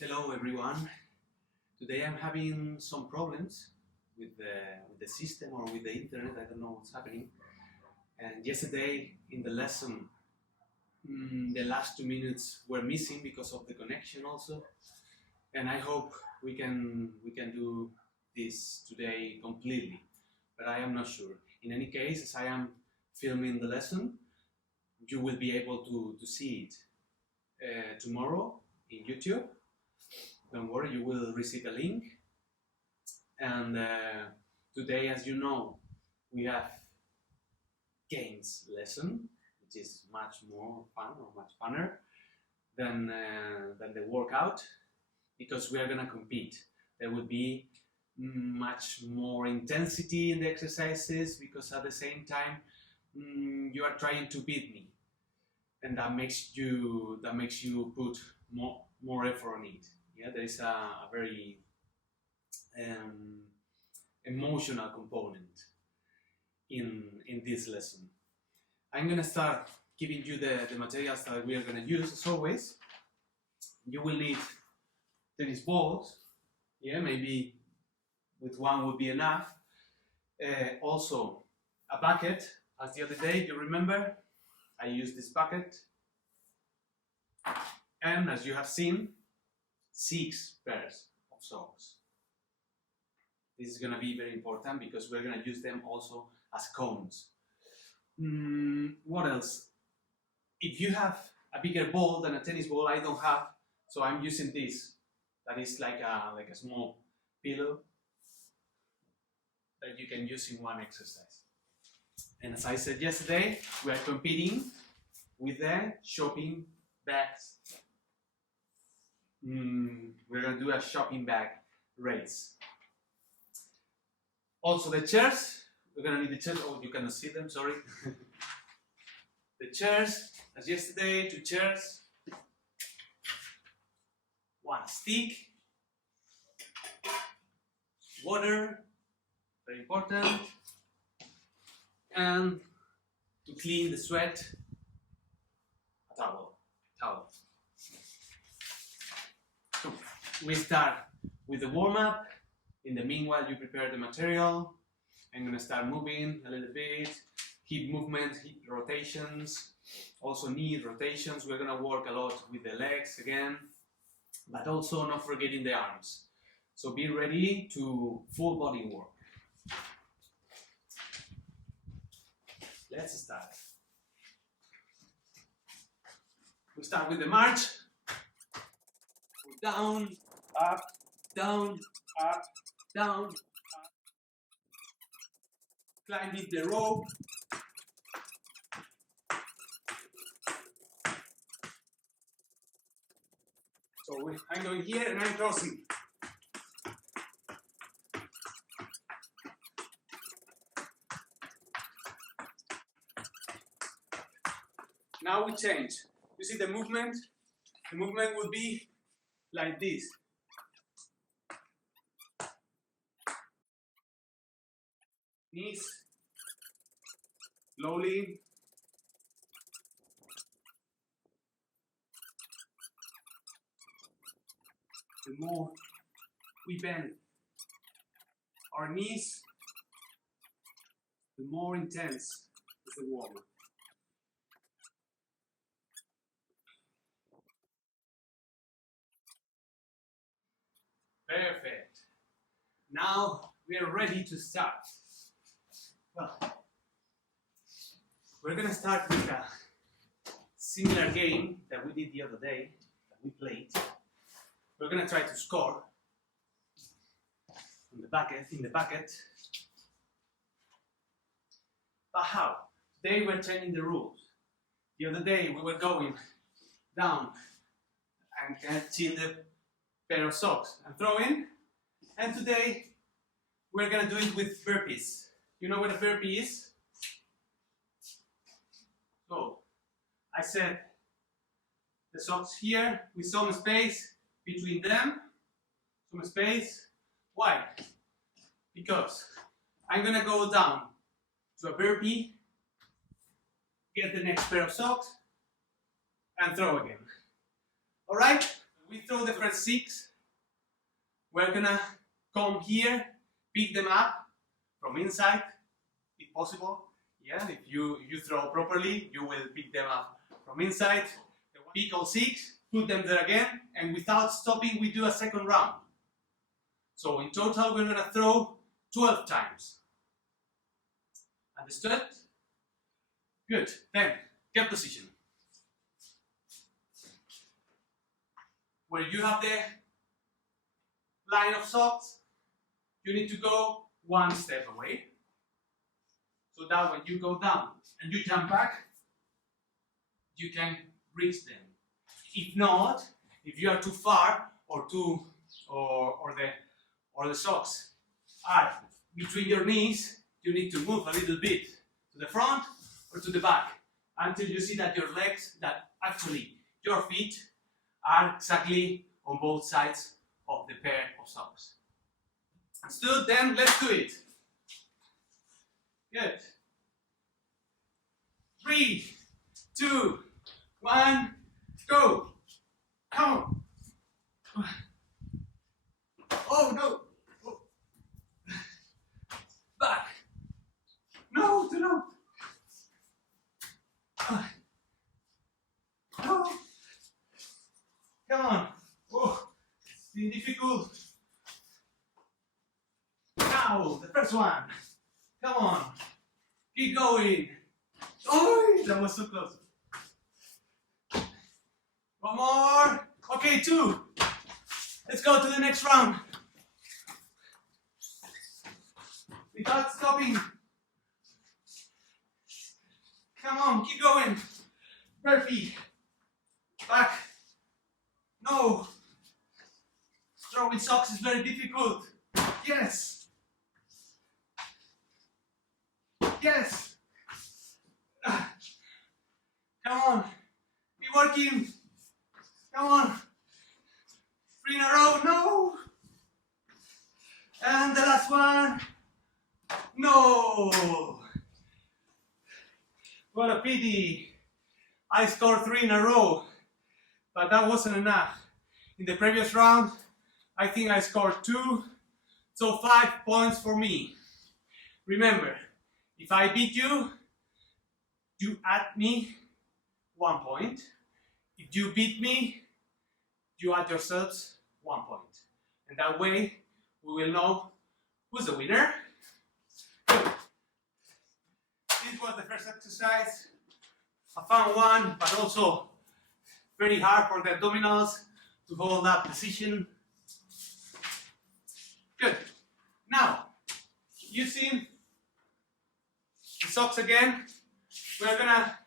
Hello everyone. Today I'm having some problems with the system or with the internet. I don't know what's happening. And yesterday in the lesson, the last 2 minutes were missing because of the connection also. And I hope we can do this today completely, but I am not sure. In any case, as I am filming the lesson, you will be able to see it tomorrow in YouTube. Don't worry, you will receive a link. And today, as you know, we have games lesson, which is much more fun or much funner than the workout, because we are gonna compete. There will be much more intensity in the exercises, because at the same time you are trying to beat me, and that makes you put more effort on it. Yeah, there is a very emotional component in this lesson. I'm gonna start giving you the materials that we are gonna use. As always, you will need tennis balls. Yeah, maybe with one would be enough. Also, a bucket. As the other day, you remember, I used this bucket. And as you have seen, 6 pairs of socks. This is going to be very important because we're going to use them also as cones. What else? If you have a bigger ball than a tennis ball, I don't have, so I'm using this. That is like a small pillow that you can use in one exercise. And as I said yesterday, we are competing with the shopping bags. We're going to do a shopping bag race. Also the chairs, we're going to need the chairs. Oh, you cannot see them, sorry. The chairs, as yesterday, 2 chairs, 1 stick, water, very important, and to clean the sweat, a towel. So we start with the warm-up. In the meanwhile, you prepare the material. I'm going to start moving a little bit. Hip movements, hip rotations, also knee rotations. We're going to work a lot with the legs again, but also not forgetting the arms. So be ready to full body work. Let's start. We start with the march. Down, up, down, up, down, up. Climbing the rope. So I'm going here and I'm crossing. Now we change. You see the movement? The movement would be like this. Knees, slowly. The more we bend our knees, the more intense is the warm-up. Perfect. Now we are ready to start. Well, we're gonna start with a similar game that we did the other day, that we played. We're gonna try to score in the bucket. But how? Today we're changing the rules. The other day we were going down and catching the pair of socks and throwing, and today we're gonna do it with burpees. You know what a burpee is? So I set the socks here with some space between them, some space. Why? Because I'm gonna go down to a burpee, get the next pair of socks, and throw again. All right? We throw the first 6. We're gonna come here, pick them up from inside, if possible. Yeah, if you throw properly, you will pick them up from inside. Pick all 6, put them there again, and without stopping, we do a second round. So in total, we're gonna throw 12 times. Understood? Good. Then get position. Where you have the line of socks, you need to go 1 step away. So that when you go down and you jump back, you can reach them. If not, if you are too far or the socks are between your knees, you need to move a little bit to the front or to the back until you see that your legs, that actually your feet are exactly on both sides of the pair of socks. Understood? Then let's do it. Good. 3, 2, 1, go. Come on. Oh no. Oh. Back. No, no. No. Come on. Oh, it's been difficult. Now, the first one. Come on. Keep going. Oh, that was so close. One more. Okay, 2. Let's go to the next round. Without stopping. Come on, keep going. Bare feet. Back. No. Throwing socks is very difficult. Yes. Yes. Come on. Be working. Come on. 3 in a row. No. And the last one. No. What a pity. I scored 3 in a row, but that wasn't enough. In the previous round, I think I scored 2, so 5 points for me. Remember, if I beat you, you add me 1 point. If you beat me, you add yourselves 1 point. And that way, we will know who's the winner. Good. This was the first exercise. A fun one, but also very hard for the abdominals to hold that position. Good. Now, using the socks again, we're gonna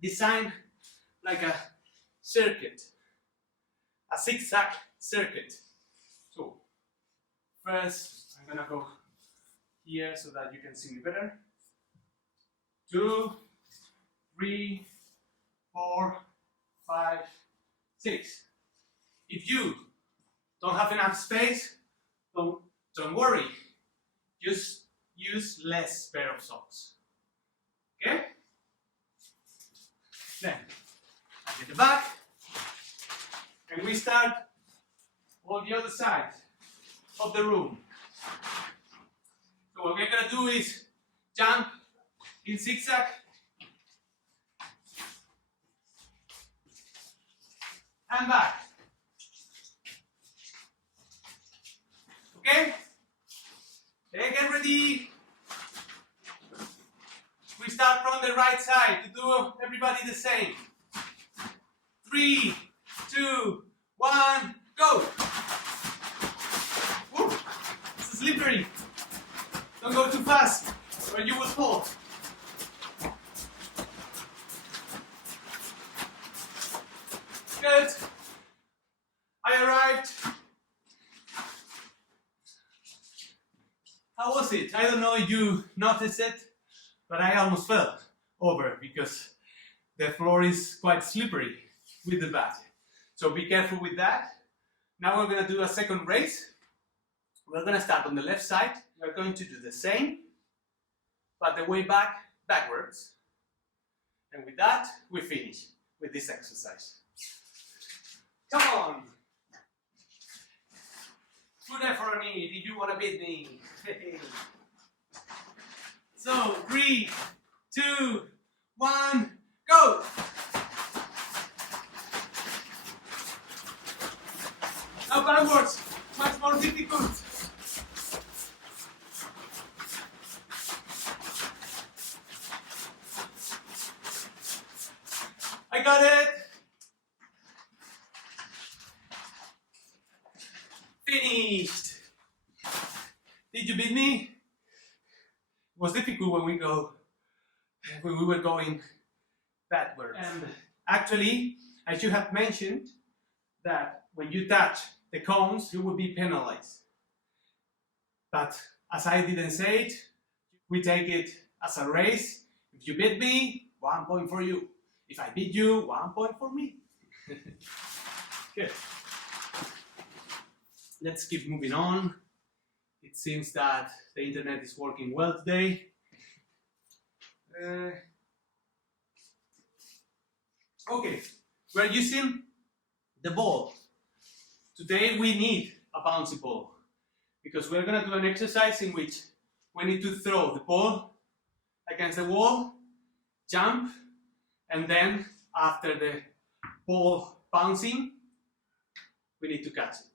design like a circuit, a zigzag circuit. So, first, I'm gonna go here so that you can see me better. 2, 3, 4, 5, 6. If you don't have enough space, don't worry. Just use less pair of socks. Okay? Then I get the back, and we start on the other side of the room. So what we're gonna do is jump in zigzag, and back. Okay? Okay, get ready. We start from the right side to do everybody the same. 3, 2, 1, go. Woo. It's slippery. Don't go too fast or you will fall. Good. I arrived. How was it? I don't know if you noticed it, but I almost fell over because the floor is quite slippery with the bat. So be careful with that. Now we're going to do a second race. We're going to start on the left side. We're going to do the same, but the way backwards. And with that, we finish with this exercise. Come on. Put effort on it if you want to beat me. So, 3, 2, 1, go! Now backwards, much more difficult. I got it! Finished! Did you beat me? It was difficult when we were going backwards. And actually, I should have mentioned that when you touch the cones, you will be penalized. But as I didn't say it, we take it as a race. If you beat me, 1 point for you. If I beat you, 1 point for me. Good. Let's keep moving on. It seems that the internet is working well today. Okay, we're using the ball. Today we need a bouncy ball because we're going to do an exercise in which we need to throw the ball against the wall, jump, and then after the ball bouncing, we need to catch it.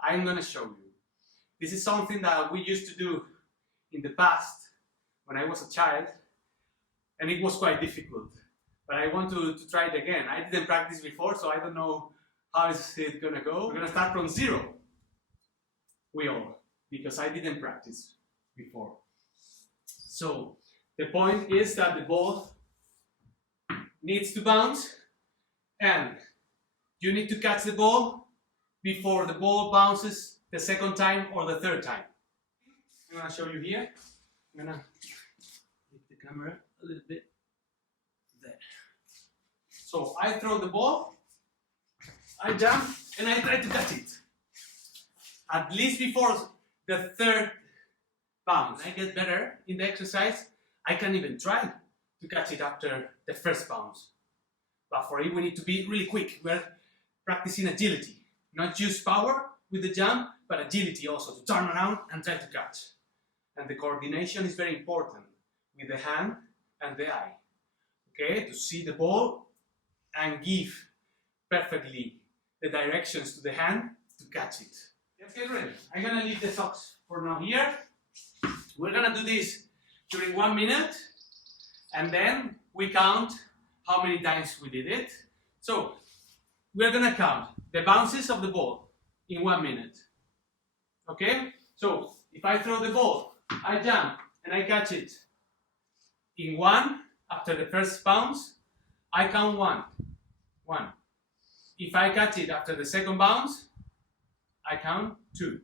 I'm going to show you. This is something that we used to do in the past when I was a child, and it was quite difficult. But I want to try it again. I didn't practice before, so I don't know how is it going to go. We're going to start from 0. We all, because I didn't practice before. So the point is that the ball needs to bounce, and you need to catch the ball before the ball bounces the second time or the third time. I'm going to show you here. I'm going to lift the camera a little bit. There. So I throw the ball, I jump, and I try to catch it. At least before the third bounce. When I get better in the exercise, I can even try to catch it after the first bounce. But for it, we need to be really quick. We're practicing agility. Not just power with the jump, but agility also, to turn around and try to catch. And the coordination is very important with the hand and the eye. Okay, to see the ball and give perfectly the directions to the hand to catch it. Let's get ready. I'm gonna leave the socks for now here. We're gonna do this during 1 minute, and then we count how many times we did it. So we're gonna count the bounces of the ball in 1 minute. Okay? So if I throw the ball, I jump and I catch it in 1 after the first bounce, I count 1. 1. If I catch it after the second bounce, I count 2.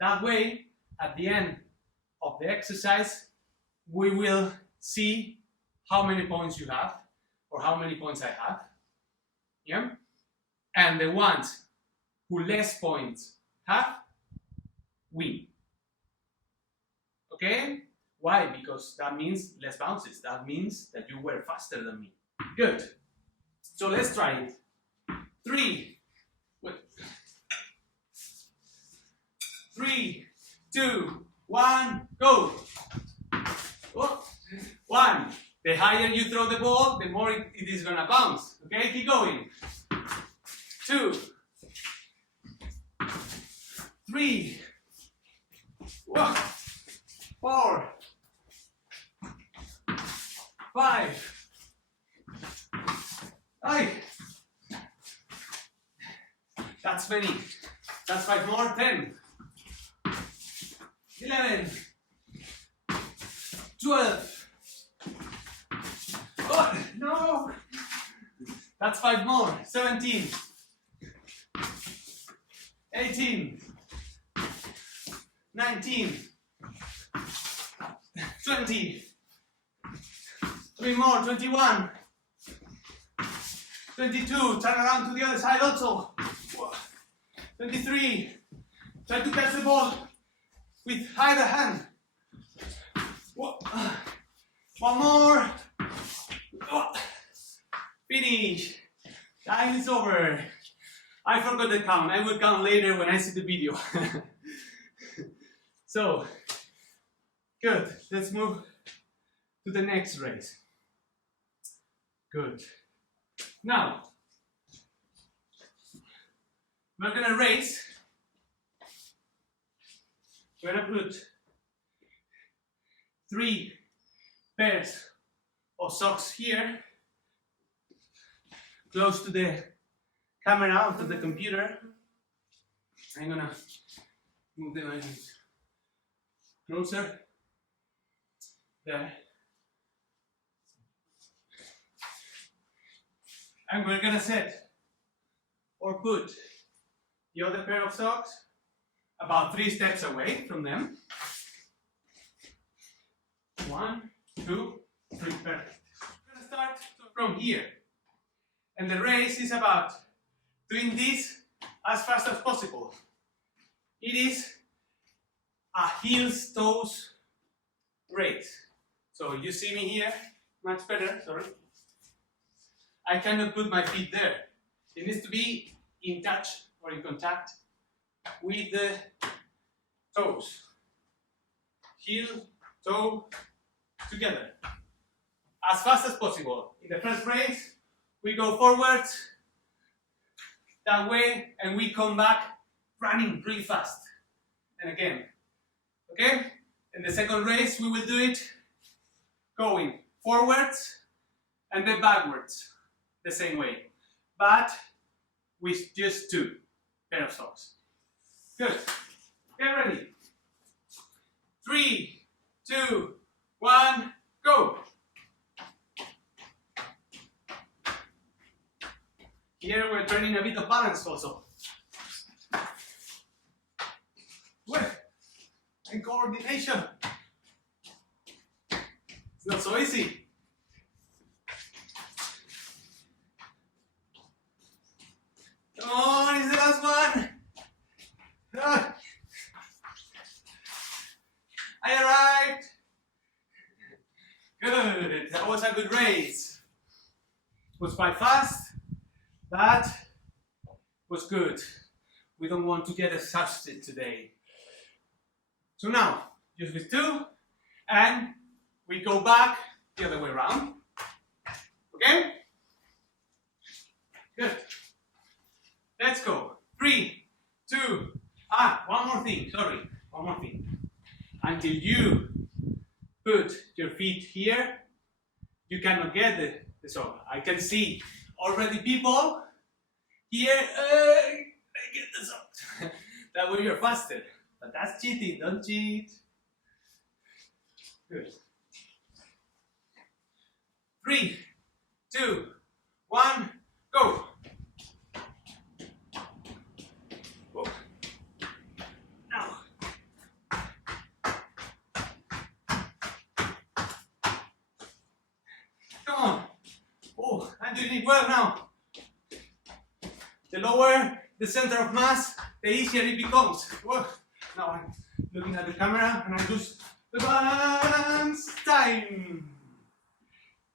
That way, at the end of the exercise, we will see how many points you have, or how many points I have. Yeah? And the ones who less points have, win. Okay? Why? Because that means less bounces. That means that you were faster than me. Good. So let's try it. 3, 2, 1, go. Oh. 1. The higher you throw the ball, the more it is gonna bounce. Okay, keep going. 2, 3, 4, 5. That's many. That's 5 more. 10, 11, 12. Oh, no. That's 5 more. 17, 18, 19, 20. 3 more. 21, 22. Turn around to the other side also. 23. Try to catch the ball with either hand. 1 more. Finish. Time is over. I forgot the count. I will count later when I see the video. So, good. Let's move to the next race. Good. Now, we're gonna race. We're gonna put 3 pairs of socks here, close to the camera out of the computer. I'm gonna move them closer. There. And we're gonna set or put the other pair of socks about 3 steps away from them. 1, 2, 3, perfect. We're gonna start from here. And the race is about doing this as fast as possible. It is a heels toes race. So you see me here, much better, sorry. I cannot put my feet there. It needs to be in touch or in contact with the toes. Heel, toe, together. As fast as possible. In the first race, we go forwards, that way, and we come back running really fast. And again, okay? In the second race, we will do it going forwards and then backwards, the same way, but with just 2 pair of socks. Good. Get ready. 3, 2, 1, go. Here we're training a bit of balance also. Well, and coordination. It's not so easy. Come on, it's the last one. I arrived. Good. That was a good race. It was quite fast. That was good. We don't want to get exhausted today. So now, just with 2, and we go back the other way around. Okay? Good. Let's go. 3, 2, one more thing, sorry. One more thing. Until you put your feet here, you cannot get the sock. I can see already people here, I get the sock. That way you're faster. But that's cheating, don't cheat. Good. 3, 2, 1, go. Whoa. Now. Come on. Oh, I'm doing it well now. The lower the center of mass, the easier it becomes. Whoa. Now I'm looking at the camera and I lose the balance. Time.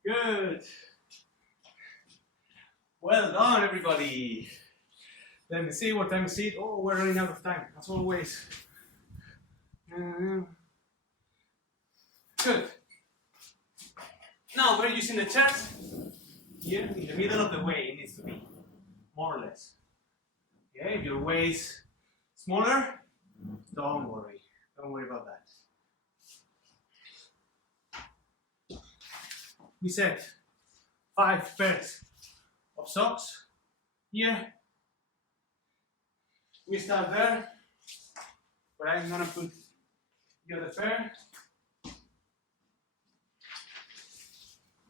Good. Well done, everybody. Let me see what time is it. Oh, we're running out of time, as always. Good. Now we're using the chest here in the middle of the way. It needs to be more or less. Okay, if your way is smaller, don't worry. Don't worry about that. We set 5 pairs of socks here. We start there, but I'm gonna put the other pair.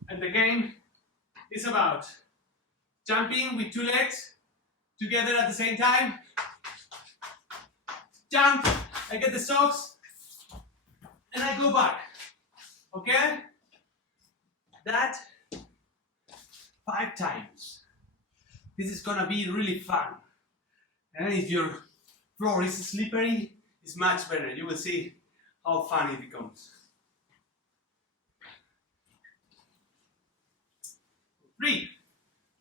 And the game is about jumping with 2 legs together at the same time. Jump, I get the socks, and I go back. Okay? That 5 times. This is gonna be really fun. And if your floor is slippery, it's much better. You will see how fun it becomes. 3,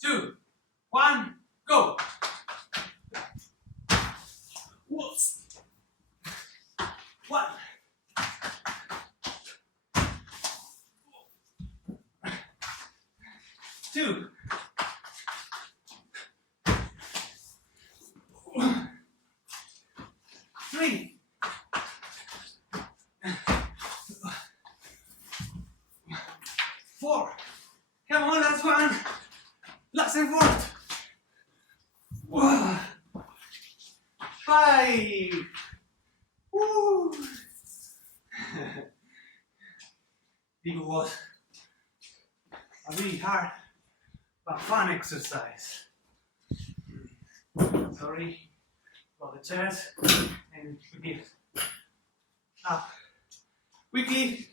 2, 1, go! 2, 3, 4. Come on, last one. Last and fourth. 5. Woo. It was a really hard but fun exercise. Sorry for the chairs, and we get up quickly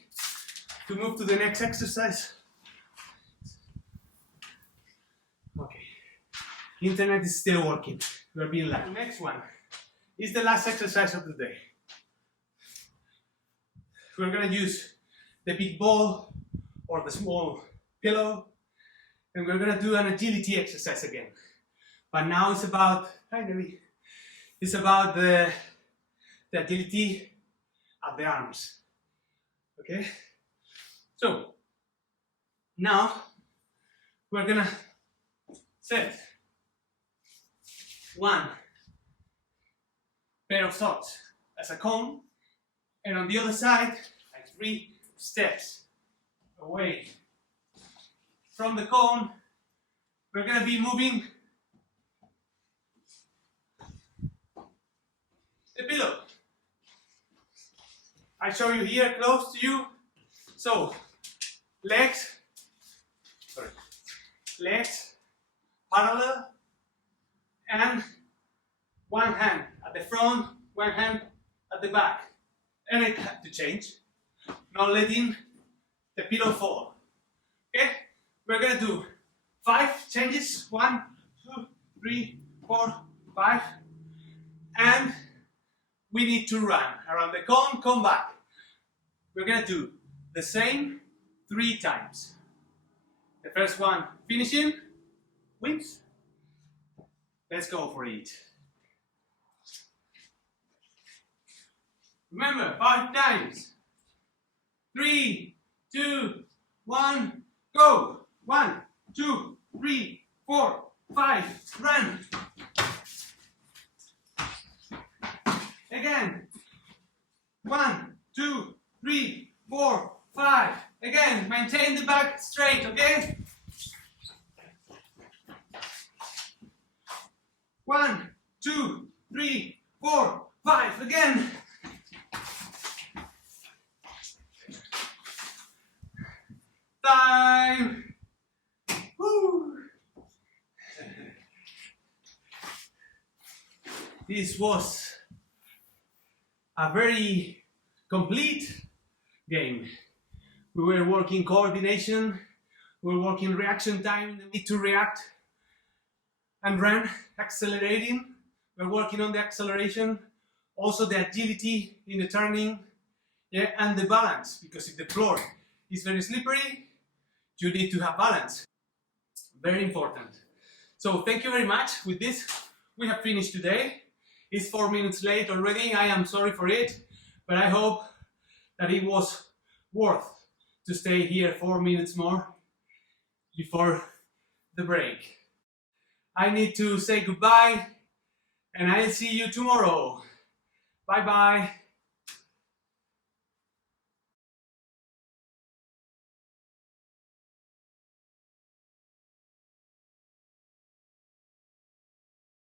to move to the next exercise. Okay, internet is still working. We're being live. The next one is the last exercise of the day. We're gonna use the big ball or the small pillow, and we're gonna do an agility exercise again. But now it's about, it's about the agility of the arms. Okay? So now we're gonna set one pair of socks as a cone, and on the other side, like 3 steps away from the cone, we're gonna be moving the pillow. I show you here close to you. So legs parallel, and one hand at the front, one hand at the back. And I have to change, not letting the pillow fall. Okay? We're gonna do 5 changes. 1, 2, 3, 4, 5. And we need to run around the cone, come back. We're gonna do the same 3 times. The first one finishing wins. Let's go for it. Remember, 5 times. 3, 2, 1, go. 1, 2, 3, 4, 5, run. Again. 1, 2, 3, 4, 5. Again, maintain the back straight, okay? 1, 2, 3, 4, 5. Again. Time. Woo. This was a very complete game. We were working coordination, we were working reaction time, the need to react and run, accelerating. We're working on the acceleration, also the agility in the turning, yeah, and the balance, because if the floor is very slippery, you need to have balance. Very important. So thank you very much. With this, we have finished today. It's 4 minutes late already. I am sorry for it, but I hope that it was worth to stay here 4 minutes more before the break. I need to say goodbye, and I'll see you tomorrow. Bye bye.